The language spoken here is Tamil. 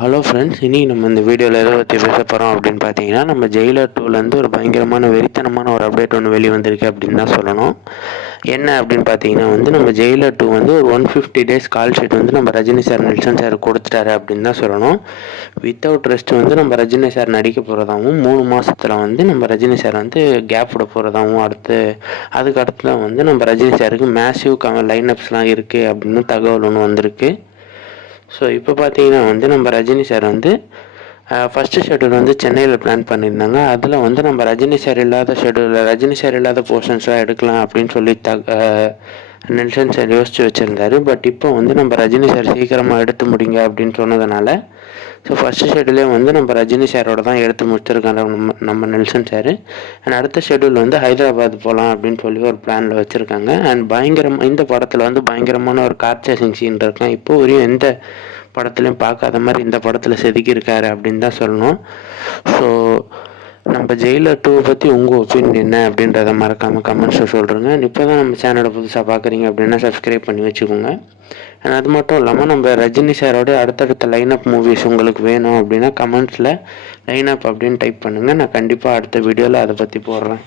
ஹலோ ஃப்ரெண்ட்ஸ், இன்றைக்கி நம்ம இந்த வீடியோவில் எதை பற்றி பேச போகிறோம் அப்படின்னு பார்த்தீங்கன்னா, நம்ம ஜெயிலர் 2லேருந்து ஒரு பயங்கரமான வெறித்தனமான ஒரு அப்டேட் ஒன்று வெளியே வந்திருக்கு அப்படின்னு தான் சொல்லணும். என்ன அப்படின்னு பார்த்தீங்கன்னா நம்ம ஜெயிலர் 2 ஒரு 150 டேஸ் கால் ஷீட் நம்ம ரஜினி சார், நெல்சன் சார் கொடுத்துட்டாரு அப்படின்னு தான் சொல்லணும். வித்தவுட் ரெஸ்ட் நம்ம ரஜினி சார் நடிக்க போகிறதாகவும் 3 மாதத்தில் நம்ம ரஜினி சார் கேப் விட போகிறதாகவும் அதுக்கு அடுத்து தான் நம்ம ரஜினி சாருக்கு மேசிவ் லைனப்ஸ்லாம் இருக்குது அப்படின்னு தகவல் ஒன்று வந்திருக்கு. ஸோ இப்போ பார்த்தீங்கன்னா நம்ம ரஜினி சார் ஃபஸ்ட்டு ஷெட்யூல் சென்னையில் பிளான் பண்ணியிருந்தாங்க. அதில் நம்ம ரஜினி சார் இல்லாத போர்ஷன்ஸ்லாம் எடுக்கலாம் அப்படின்னு சொல்லி நெல்சன் சார் யோசித்து வச்சுருந்தாரு. பட் இப்போ நம்ம ரஜினி சார் சீக்கிரமாக எடுத்து முடிங்க அப்படின்னு சொன்னதுனால ஸோ ஃபஸ்ட்டு ஷெட்யூலே நம்ம ரஜினி சாரோட தான் எடுத்து முடிச்சிருக்காங்க நம்ம நெல்சன் சார். அண்ட் அடுத்த ஷெட்யூல் ஹைதராபாத் போகலாம் அப்படின்னு சொல்லி ஒரு பிளானில் வச்சுருக்காங்க. அண்ட் இந்த படத்தில் பயங்கரமான ஒரு கார் சேசிங் சீன் இருக்கும். இப்போ வரையும் எந்த படத்துலையும் பார்க்காத மாதிரி இந்த படத்தில் செதுக்கியிருக்காரு அப்படின்னு தான் சொல்லணும். ஸோ நம்ம ஜெயிலர் 2 பற்றி உங்கள் ஒப்பீனியன் என்ன அப்படின்றத மறக்காமல் கமெண்ட்ஸில் சொல்கிறேங்க. இப்போ தான் நம்ம சேனலை புதுசாக பார்க்குறீங்க அப்படின்னா சப்ஸ்கிரைப் பண்ணி வச்சுக்கோங்க. அண்ட் அது மட்டும் இல்லாமல் நம்ம ரஜினி சாரோட அடுத்தடுத்த லைனப் மூவிஸ் உங்களுக்கு வேணும் அப்படின்னா கமெண்ட்ஸில் லைனப் அப்படின்னு டைப் பண்ணுங்கள். நான் கண்டிப்பாக அடுத்த வீடியோவில் அதை பற்றி போடுறேன்.